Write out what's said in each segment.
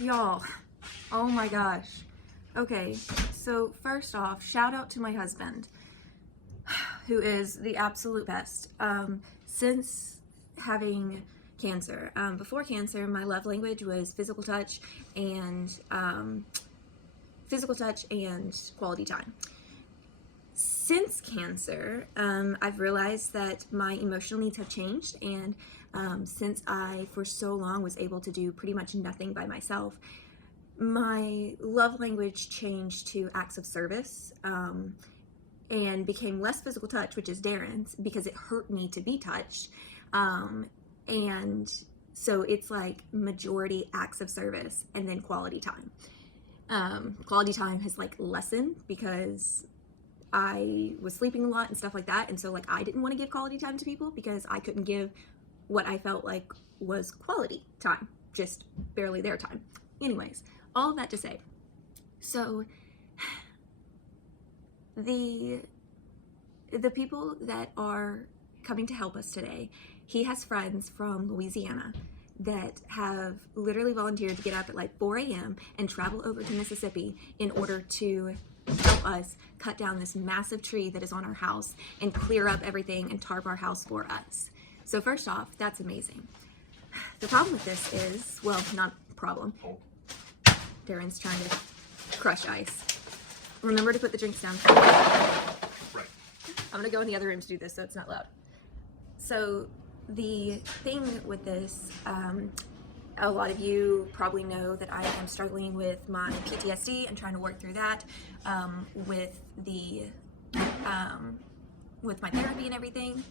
Y'all, oh my gosh. Okay, so first off, shout out to my husband, who is the absolute best. Since having cancer, before cancer, my love language was physical touch and quality time. Since cancer, I've realized that my emotional needs have changed, and since I, for so long, was able to do pretty much nothing by myself, my love language changed to acts of service, and became less physical touch, which is Darren's, because it hurt me to be touched. And so it's like majority acts of service and then quality time. Quality time has like lessened because I was sleeping a lot and stuff like that, and so like I didn't want to give quality time to people because I couldn't give what I felt like was quality time, just barely their time. Anyways, all of that to say, so the people that are coming to help us today, he has friends from Louisiana that have literally volunteered to get up at like 4 a.m. and travel over to Mississippi in order to help us cut down this massive tree that is on our house and clear up everything and tarp our house for us. So first off, that's amazing. The problem with this is, well, not problem. Darren's trying to crush ice. Remember to put the drinks down. Right. I'm gonna go in the other room to do this so it's not loud. So the thing with this, a lot of you probably know that I am struggling with my PTSD and trying to work through that with my therapy and everything.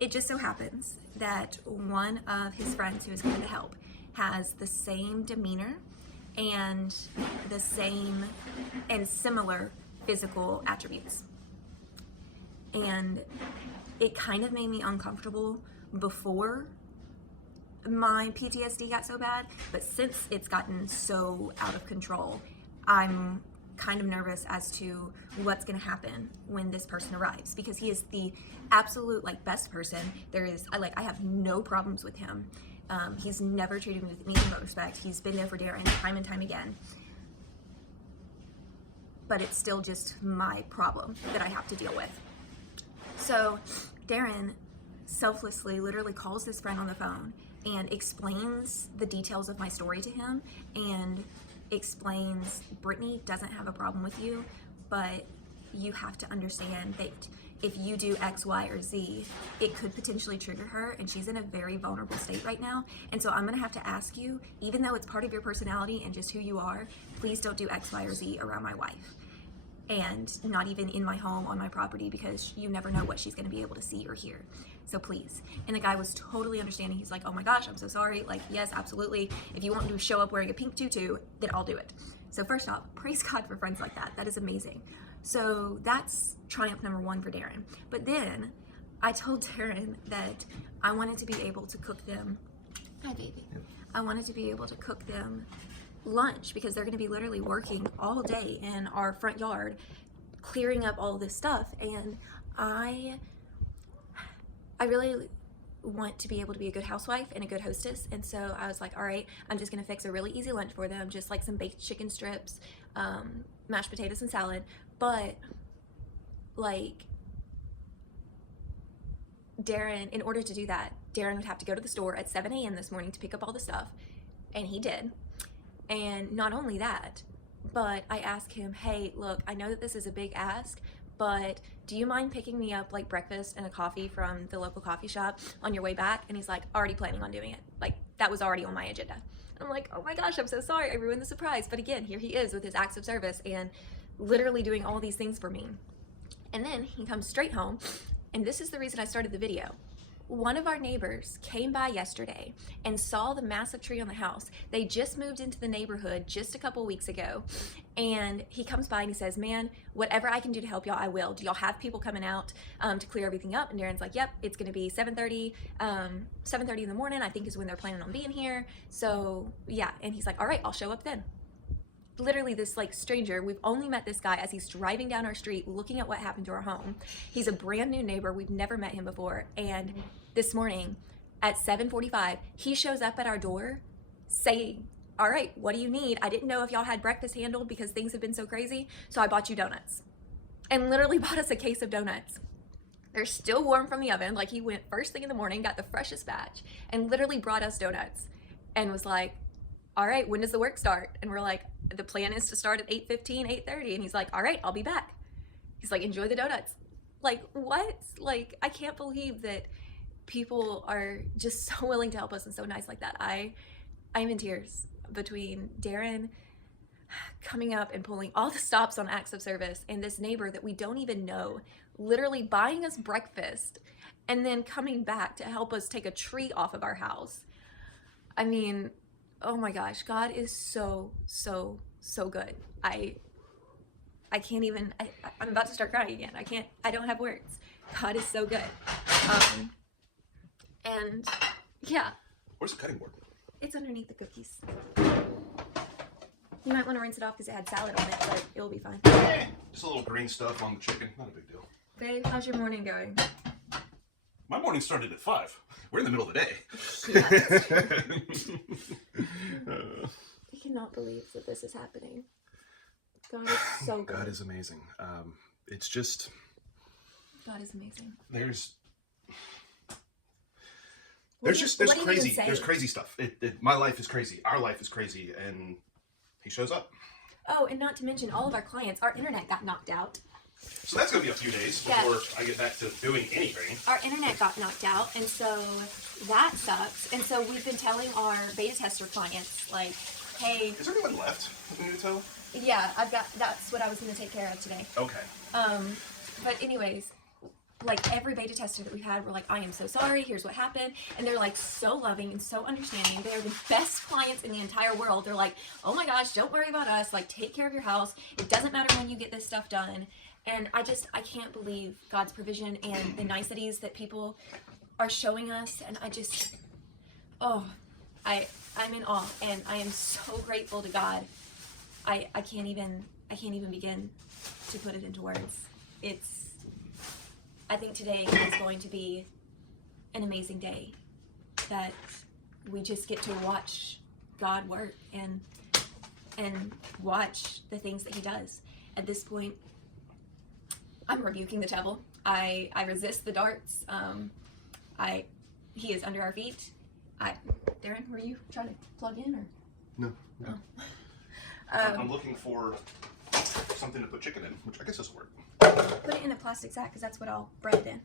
It just so happens that one of his friends who is going to help has the same demeanor and the same and similar physical attributes. And it kind of made me uncomfortable before my PTSD got so bad, but since it's gotten so out of control, I'm kind of nervous as to what's going to happen when this person arrives, because he is the absolute like best person there is. I have no problems with him. He's never treated me with anything but respect. He's been there for Darren time and time again, but it's still just my problem that I have to deal with. So Darren selflessly literally calls this friend on the phone and explains the details of my story to him and explains, Brittany doesn't have a problem with you, but you have to understand that if you do X, Y, or Z, it could potentially trigger her, and she's in a very vulnerable state right now. And so I'm gonna have to ask you, even though it's part of your personality and just who you are, please don't do X, Y, or Z around my wife. And not even in my home, on my property, because you never know what she's going to be able to see or hear. So please. And the guy was totally understanding. He's like, oh my gosh, I'm so sorry. Like, yes, absolutely. If you want to show up wearing a pink tutu, then I'll do it. So first off, praise God for friends like that. That is amazing. So that's triumph number one for Darren. But then I told Darren that I wanted to be able to cook them. Hi, baby. I wanted to be able to cook them lunch, because they're going to be literally working all day in our front yard clearing up all this stuff, and I really want to be able to be a good housewife and a good hostess. And so I was like, all right, I'm just going to fix a really easy lunch for them, just like some baked chicken strips, mashed potatoes and salad. But like Darren, in order to do that, Darren would have to go to the store at 7 a.m. this morning to pick up all the stuff, and he did. And not only that, but I asked him, hey, look, I know that this is a big ask, but do you mind picking me up like breakfast and a coffee from the local coffee shop on your way back? And he's like, already planning on doing it. Like, that was already on my agenda. And I'm like, oh my gosh, I'm so sorry. I ruined the surprise. But again, here he is with his acts of service and literally doing all these things for me. And then he comes straight home. And this is the reason I started the video. One of our neighbors came by yesterday and saw the massive tree on the house. They just moved into the neighborhood just a couple weeks ago. And he comes by and he says, man, whatever I can do to help y'all, I will. Do y'all have people coming out to clear everything up? And Darren's like, yep, it's gonna be 7:30 in the morning, I think is when they're planning on being here. So yeah, and he's like, all right, I'll show up then. Literally this like stranger, we've only met this guy as he's driving down our street looking at what happened to our home. He's a brand new neighbor, we've never met him before, and this morning at 7:45 he shows up at our door saying all right, what do you need? I didn't know if y'all had breakfast handled because things have been so crazy, so I bought you donuts. And literally bought us a case of donuts. They're still warm from the oven. Like, he went first thing in the morning, got the freshest batch, and literally brought us donuts and was like, all right, when does the work start? And we're like, the plan is to start at 8:15, 8:30. And he's like, all right, I'll be back. He's like, enjoy the donuts. Like, what? Like, I can't believe that people are just so willing to help us and so nice like that. I'm in tears between Darren coming up and pulling all the stops on acts of service and this neighbor that we don't even know literally buying us breakfast and then coming back to help us take a tree off of our house. I mean, oh my gosh, God is so, so, so good. I can't even, I'm about to start crying again. I don't have words. God is so good. And yeah. Where's the cutting board? It's underneath the cookies. You might want to rinse it off because it had salad on it, but it will be fine. Just a little green stuff on the chicken. Not a big deal. Babe, how's your morning going? My morning started at 5. We're in the middle of the day. Yeah, I cannot believe that this is happening. God is so good. God is amazing. It's just... God is amazing. There's What do you crazy. even say? There's crazy stuff. My life is crazy. Our life is crazy. And he shows up. Oh, and not to mention all of our clients, our internet got knocked out. So that's going to be a few days before I get back to doing anything. Our internet got knocked out, and so that sucks. And so we've been telling our beta tester clients, like, hey... Is there anyone left that we need to tell? Yeah, that's what I was going to take care of today. Okay. But anyways, like, every beta tester that we've had, we're like, I am so sorry, here's what happened. And they're like so loving and so understanding. They're the best clients in the entire world. They're like, oh my gosh, don't worry about us. Like, take care of your house. It doesn't matter when you get this stuff done. And I can't believe God's provision and the niceties that people are showing us. And I'm in awe, and I am so grateful to God. I can't even begin to put it into words. I think today is going to be an amazing day that we just get to watch God work and watch the things that he does. At this point, I'm rebuking the devil. I resist the darts. He is under our feet. Darren, were you trying to plug in or? No. Oh. I'm looking for something to put chicken in, which I guess doesn't work. Put it in a plastic sack because that's what I'll bread it in.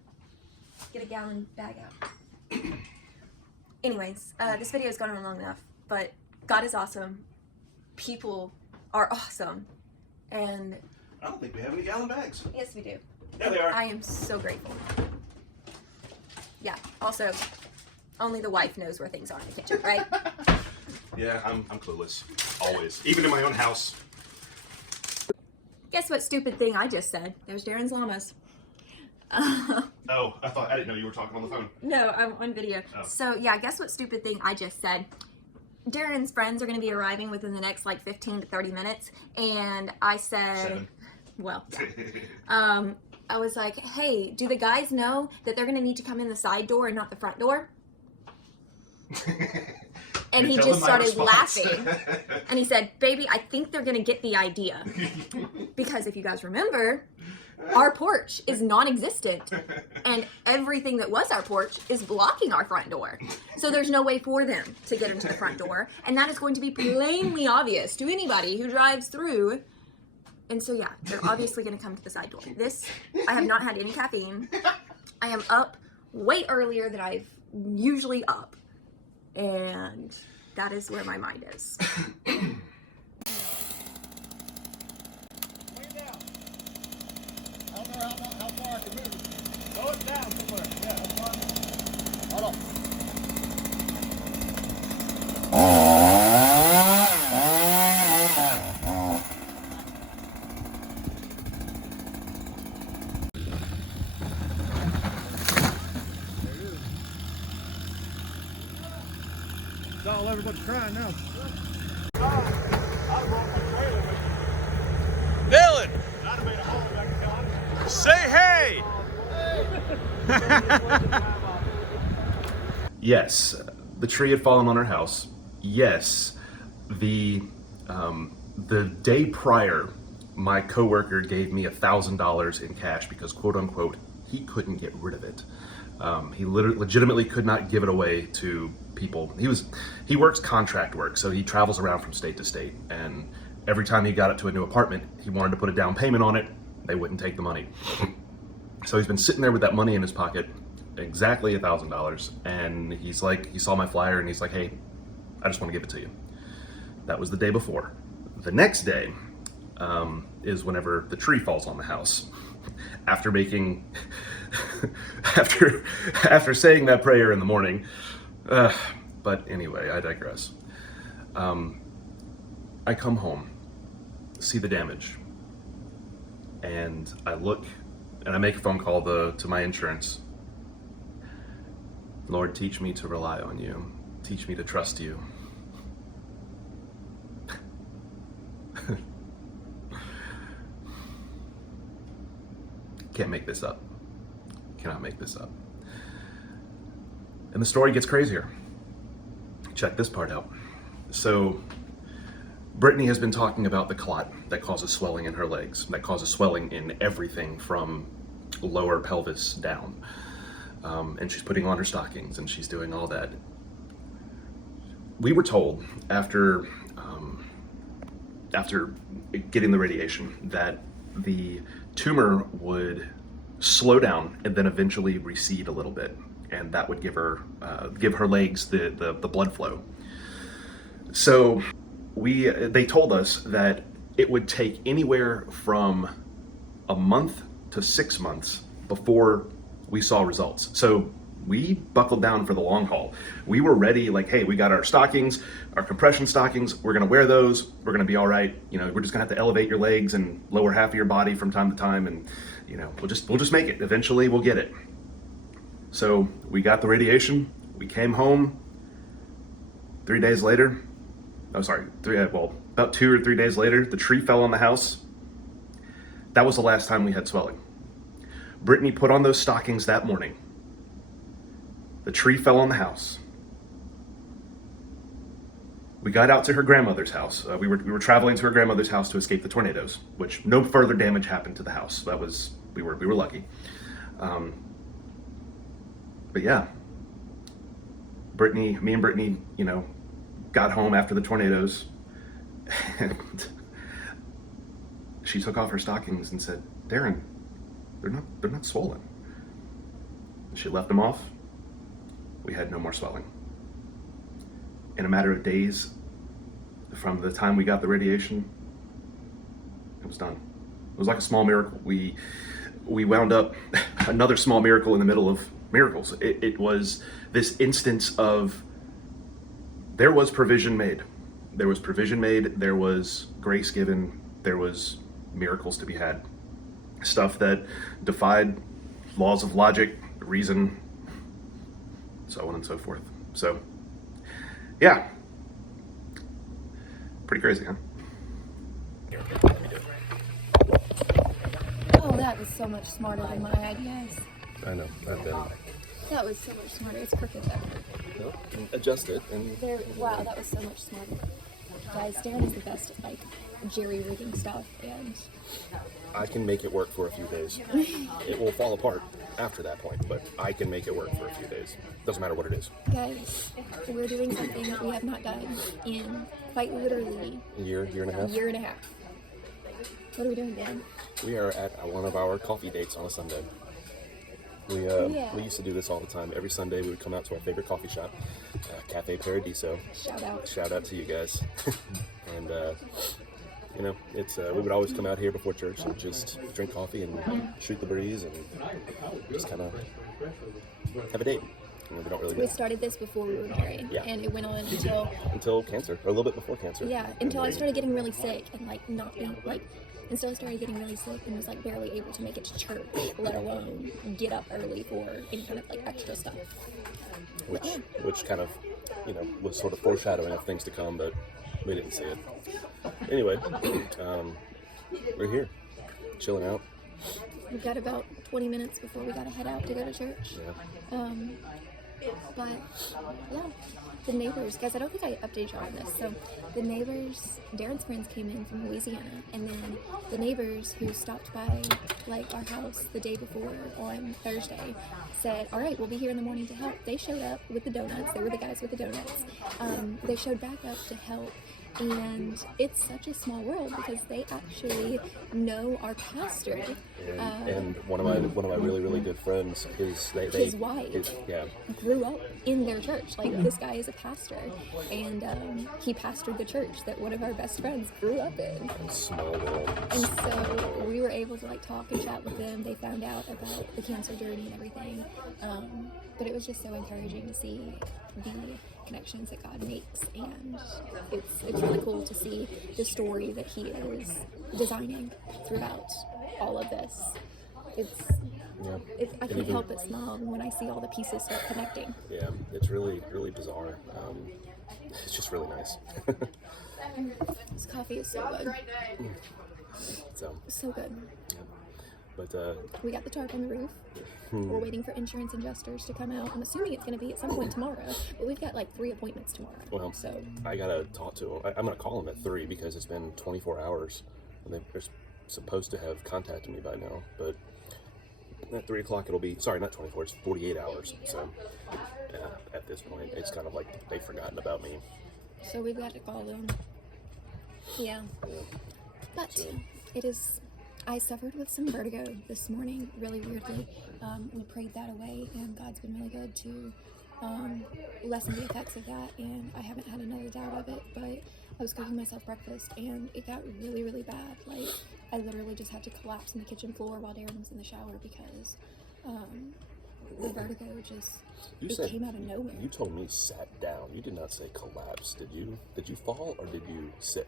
Get a gallon bag out. Anyways, this video has gone on long enough, but God is awesome. People are awesome. And I don't think we have any gallon bags. yes, we do. There they are. I am so grateful. Yeah, also, only the wife knows where things are in the kitchen, right? Yeah, I'm clueless. Always. Even in my own house. Guess what stupid thing I just said? There's Darren's llamas. Oh, I didn't know you were talking on the phone. No, I'm on video. Oh. So yeah, guess what stupid thing I just said? Darren's friends are going to be arriving within the next like 15 to 30 minutes. And I said, 7. well, yeah. I was like, hey, do the guys know that they're going to need to come in the side door and not the front door? And he just started laughing. And he said, baby, I think they're going to get the idea. Because if you guys remember, our porch is non-existent. And everything that was our porch is blocking our front door. So there's no way for them to get into the front door. And that is going to be plainly obvious to anybody who drives through. And so, yeah, they're obviously going to come to the side door. I have not had any caffeine. I am up way earlier than I've usually up. And that is where my mind is. Lay down. I don't know how far I can move it. Slow it down somewhere. Yeah, that's fine. Hold on. It's all everybody's crying now. Dylan, say hey! Yes, the tree had fallen on our house. Yes, the day prior, my coworker gave me $1,000 in cash because, quote unquote, he couldn't get rid of it. He legitimately could not give it away to people. He works contract work, so he travels around from state to state, and every time he got up to a new apartment, he wanted to put a down payment on it. They wouldn't take the money. So he's been sitting there with that money in his pocket, exactly $1,000, and he's like, he saw my flyer and he's like, hey, I just want to give it to you. That was the day before. The next day is whenever the tree falls on the house. After making, after saying that prayer in the morning, but anyway, I digress. I come home, see the damage, and I look, and I make a phone call to my insurance. Lord, teach me to rely on you. Teach me to trust you. Can't make this up. Cannot make this up. And the story gets crazier. Check this part out. So, Brittany has been talking about the clot that causes swelling in her legs, that causes swelling in everything from lower pelvis down. And she's putting on her stockings and she's doing all that. We were told after getting the radiation that the tumor would slow down and then eventually recede a little bit, and that would give her legs the blood flow. So they told us that it would take anywhere from a month to 6 months before we saw results. So we buckled down for the long haul. We were ready, like, hey, we got our stockings, our compression stockings, we're gonna wear those, we're gonna be all right. You know, we're just gonna have to elevate your legs and lower half of your body from time to time, and you know, we'll just make it. Eventually we'll get it. So we got the radiation, we came home 3 days later. Oh, sorry, about 2 or 3 days later, the tree fell on the house. That was the last time we had swelling. Brittany put on those stockings that morning. The tree fell on the house. We got out to her grandmother's house. We were traveling to her grandmother's house to escape the tornadoes, which no further damage happened to the house. We were lucky. But yeah, me and Brittany, you know, got home after the tornadoes, and she took off her stockings and said, "Darren, they're not swollen." She left them off. We had no more swelling. In a matter of days, from the time we got the radiation, it was done. It was like a small miracle. We wound up another small miracle in the middle of miracles. It was this instance of there was provision made. There was provision made. There was grace given. There was miracles to be had. Stuff that defied laws of logic, reason, so on and so forth. So, yeah. Pretty crazy, huh? Oh, that was so much smarter than my ideas. I know. I've been. That was so much smarter. It's crooked back there. Nope. Adjust it and. Wow, that was so much smarter. Guys, Darren is the best at like jerry rigging stuff, and I can make it work for a few days. It will fall apart after that point, but I can make it work for a few days. Doesn't matter what it is. guys, we're doing something that we have not done in quite literally A year and a half. year and a half. What are we doing, Dan? We are at one of our coffee dates on a Sunday. We used to do this all the time. Every Sunday we would come out to our favorite coffee shop, Cafe Paradiso. Shout out to you guys. And you know, it's we would always come out here before church and just drink coffee and shoot the breeze and just kind of have a date. You know, we don't really know. We started this before we were married, Yeah. and it went on Until cancer, or a little bit before cancer. yeah, until I started getting really sick and like not being like. Until I started getting really sick and was like barely able to make it to church, let alone get up early for any kind of like extra stuff. Which kind of, you know, was sort of foreshadowing of things to come, but we didn't see it. Anyway, we're here, chilling out. We've got about 20 minutes before we gotta head out to go to church. Yeah. But yeah, the neighbors, guys, I don't think I updated you on this. So the neighbors, Darren's friends came in from Louisiana, and then the neighbors who stopped by like our house the day before on Thursday said, all right, we'll be here in the morning to help. They showed up with the donuts. They were the guys with the donuts. They showed back up to help. And it's such a small world because they actually know our pastor. And one of my really good friends is his wife yeah, grew up in their church. Like this guy is a pastor, and he pastored the church that one of our best friends grew up in. small world. And so we were able to like talk and chat with them. They found out about the cancer journey and everything. But it was just so encouraging to see the connections that God makes, and it's really cool to see the story that He is designing throughout all of this. I can't help but smile when I see all the pieces start connecting. Yeah, it's really bizarre. It's just really nice. This coffee is so good. So good. But We got the tarp on the roof. We're waiting for insurance adjusters to come out. I'm assuming it's going to be at some point tomorrow, but we've got like 3 appointments tomorrow. well, So I gotta talk to him. I'm gonna call him at 3 because it's been 24 hours, and they're supposed to have contacted me by now. But at 3 o'clock it'll be, sorry, not 24. It's 48 hours. So at this point, it's kind of like they've forgotten about me. So we've got to call them. Yeah. But it is, I suffered with some vertigo this morning, really weirdly. We prayed that away, and God's been really good to lessen the effects of that, and I haven't had another doubt of it, but I was cooking myself breakfast, and it got really, really bad. Like, I literally just had to collapse on the kitchen floor while Darren was in the shower because the vertigo just came out of nowhere. You told me sat down. You did not say collapse. Did you? Did you fall or did you sit?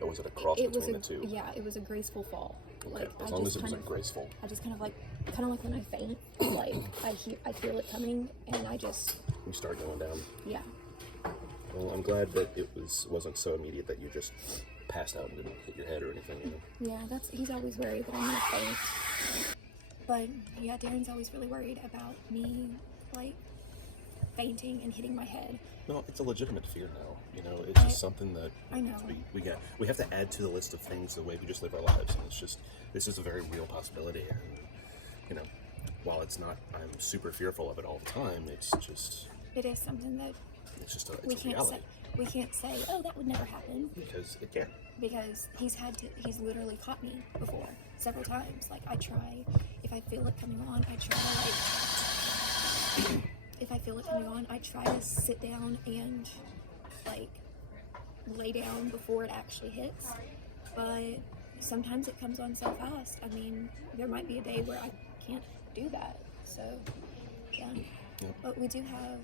Or was it a cross between the two? Yeah, it was a graceful fall. Okay, Like, as long as it was graceful. I just kind of like when I faint, like I feel it coming, and I just, You start going down. yeah. Well, I'm glad that it wasn't so immediate that you just passed out and didn't hit your head or anything. You know? Yeah, he's always worried that I'm gonna faint. But yeah, Darren's always really worried about me like fainting and hitting my head. No, it's a legitimate fear now. You know, it's just something that I know. we have to add to the list of things the way we just live our lives, and this is a very real possibility. And you know, while I'm super fearful of it all the time. It is something that It's we a can't reality. say. We can't say, oh, that would never happen, Because it can. because he's literally caught me before several times. Like, I try, if I feel it coming on, I try to like, if I feel it coming on, I try to sit down and like lay down before it actually hits. But sometimes it comes on so fast. I mean, there might be a day where I can't do that. So yeah. Yep. But we do have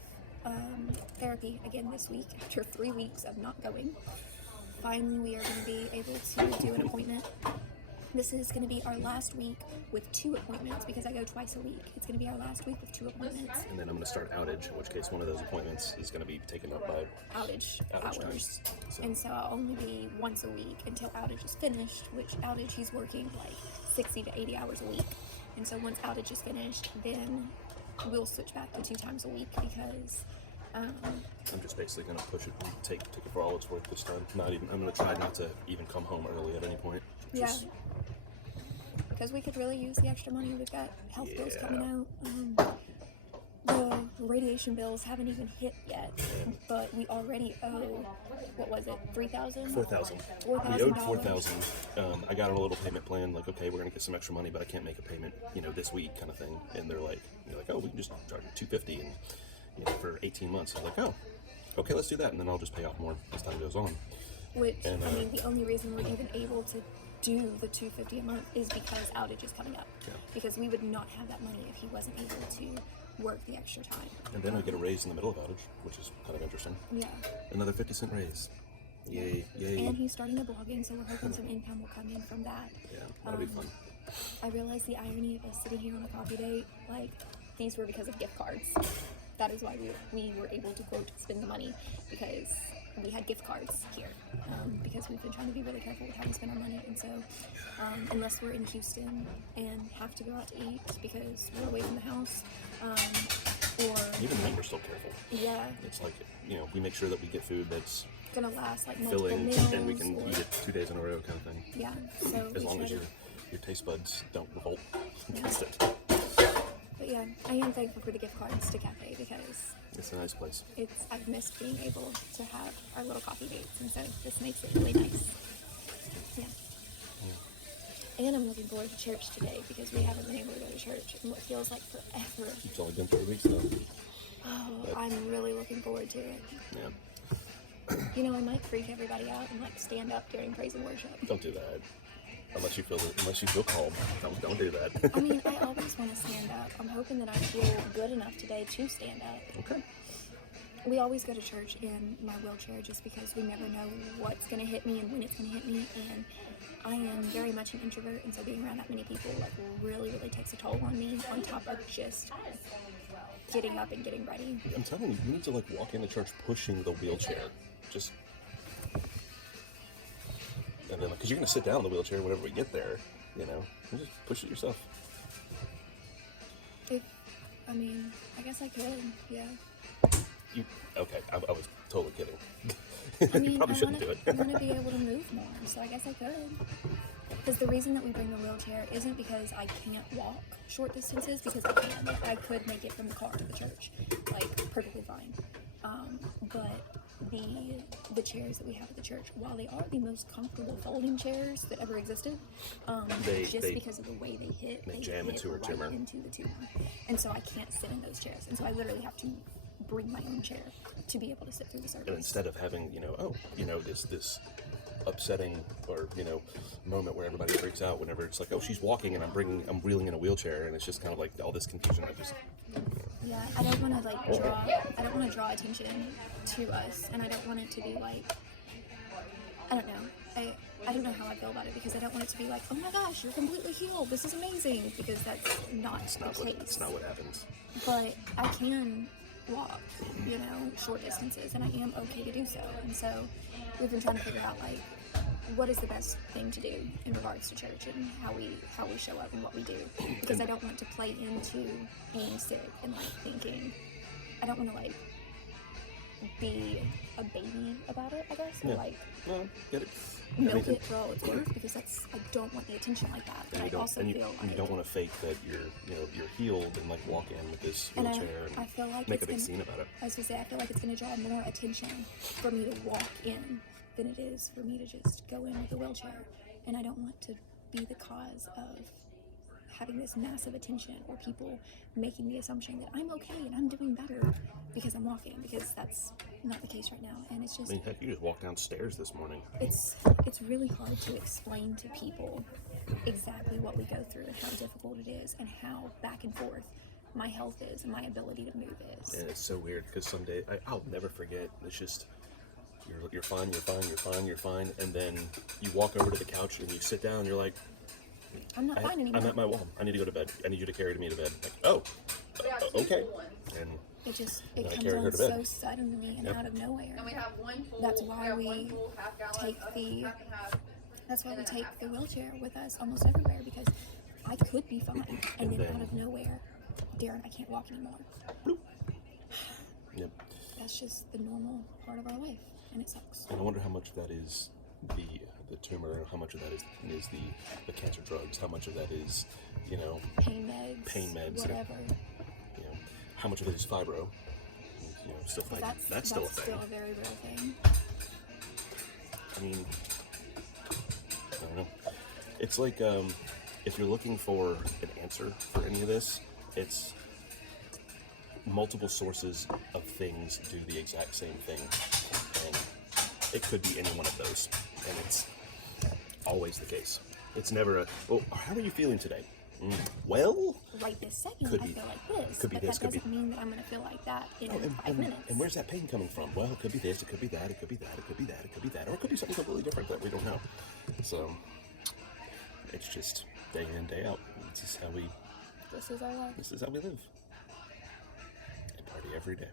therapy again this week after 3 weeks of not going. Finally, we are going to be able to do an appointment. This is going to be our last week with 2 appointments because I go twice a week. It's going to be our last week with 2 appointments. And then I'm going to start outage, in which case one of those appointments is going to be taken up by Outage outage time. hours. So, And so I'll only be once a week until outage is finished, which outage he's working like 60 to 80 hours a week. And so once outage is finished, then we'll switch back to 2 times a week because I'm just basically going to push it and take it for all it's worth this time. I'm going to try not to even come home early at any point. yeah, because we could really use the extra money. We've got health bills coming out. The radiation bills haven't even hit yet, but we already owe, what was it, $3,000? $4,000. We owed $4,000. I got on a little payment plan, like, okay, we're gonna get some extra money, but I can't make a payment, this week, kind of thing. And they're like, oh, we can just charge you $250 and for 18 months. I'm like, oh, okay, let's do that, and then I'll just pay off more as time goes on. Which, And, I mean, the only reason we're even able to do the $250 a month is because outage is coming up. Yeah. Because we would not have that money if he wasn't able to work the extra time. And then I get a raise in the middle of outage, which is kind of interesting. Yeah. Another 50-cent raise. Yay, yay. And he's starting the blogging, so we're hoping some income will come in from that. Yeah, that'll be fun. I realized the irony of us sitting here on a coffee date, like, these were because of gift cards. That is why we were able to, quote, spend the money, because we had gift cards here, because we've been trying to be really careful with how we spend our money. And so unless we're in Houston and have to go out to eat because we're away from the house, or Even then, we're still careful. yeah, It's like, you know, we make sure that we get food that's gonna last like multiple filling meals, and we can or, eat it 2 days in a row kind of thing. yeah. So As we long try as to- your taste buds don't revolt against it. But yeah, I am thankful for the gift cards to Cafe because It's a nice place. I've missed being able to have our little coffee dates, and so this makes it really nice. Yeah. And I'm looking forward to church today because we haven't been able to go to church in what feels like forever. It's only been 3 weeks now. Oh, I'm really looking forward to it. Yeah. You know, I might freak everybody out and like stand up during praise and worship. Don't do that. Unless you feel called. Don't do that. I mean, I always want to stand up. I'm hoping that I feel good enough today to stand up. Okay. We always go to church in my wheelchair just because we never know what's going to hit me and when it's going to hit me. And I am very much an introvert, and so being around that many people like really, really takes a toll on me, on top of just getting up and getting ready. I'm telling you, you need to like walk into church pushing the wheelchair. Just and then because you're gonna sit down in the wheelchair whenever we get there, you know, you just push it yourself. I mean, I guess I could, yeah. Okay? I was totally kidding. I mean, You probably shouldn't do it. I want to be able to move more, so I guess I could. Because the reason that we bring the wheelchair isn't because I can't walk short distances, because I can. Like, I could make it from the car to the church, like, perfectly fine. But the chairs that we have at the church, while they are the most comfortable folding chairs that ever existed, because of the way they hit, they jam hit into her right tumor. into the tumor. And so I can't sit in those chairs. And so I literally have to bring my own chair to be able to sit through the service. And instead of having, this upsetting or, moment where everybody freaks out whenever it's like, oh, she's walking and I'm wheeling in a wheelchair, and it's just kind of like all this confusion. Yeah, I don't want to draw attention to us, and I don't want it to be like, I don't know. I don't know how I feel about it, because I don't want it to be like, oh my gosh, you're completely healed, this is amazing, because that's not the case. It's not what happens. But I can walk, short distances, and I am okay to do so. And so we've been trying to figure out like what is the best thing to do in regards to church and how we show up and what we do, because I don't want to play into being sick and like thinking, I don't want to like be a baby about it, I guess, or Yeah. like Get it? milk it for all it's worth, because I don't want the attention like that. But I also feel like you don't want to fake that you're healed and like walk in with this and wheelchair I feel like make a it's big scene about it. I was gonna say, I feel like it's gonna draw more attention for me to walk in than it is for me to just go in with a wheelchair. And I don't want to be the cause of having this massive attention, or people making the assumption that I'm okay and I'm doing better because I'm walking, because that's not the case right now. And it's just, I mean, heck, you just walked downstairs this morning. it's really hard to explain to people exactly what we go through and how difficult it is and how back and forth my health is and my ability to move is. And it's so weird because someday I'll never forget. It's just you're fine, and then you walk over to the couch and you sit down and you're like, I'm not fine anymore. I'm at my wall. I need to go to bed. I need you to carry me to bed. Like, oh, okay. And It I comes carried her on to bed. so suddenly and out of nowhere. And we have one full, That's why we half gallon, take the half and half. that's why we take the wheelchair with us almost everywhere, because I could be fine, and then out of nowhere, Darren, I can't walk anymore. Yep. That's just the normal part of our life, and it sucks. And I wonder how much of that is the tumor, how much of that is the cancer drugs, how much of that is, Pain meds, whatever. How much of it is fibro. Still fighting. That's still a thing. Still a very real thing. I mean, I don't know. It's like if you're looking for an answer for any of this, it's multiple sources of things do the exact same thing, and it could be any one of those, and it's always the case. It's never how are you feeling today? Well, Right this second, Could I be. feel like this, Could be but this, that could be- doesn't mean that I'm going to feel like that in 5 and minutes. where's that pain coming from? Well, it could be this, it could be that, it could be that, it could be that, it could be that, or it could be something completely different that we don't know. So it's just day in, day out. This is how we live. And party every day.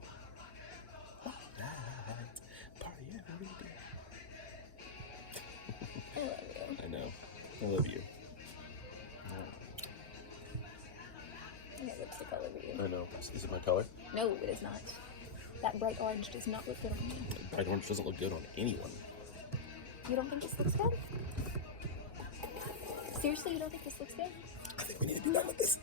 Party every day. I love you. I know. I love you. I got lipstick all over you. I know. Is it my color? No, it is not. That bright orange does not look good on me. Bright orange doesn't look good on anyone. You don't think this looks good? Seriously, you don't think this looks good? I think we need to do that with this.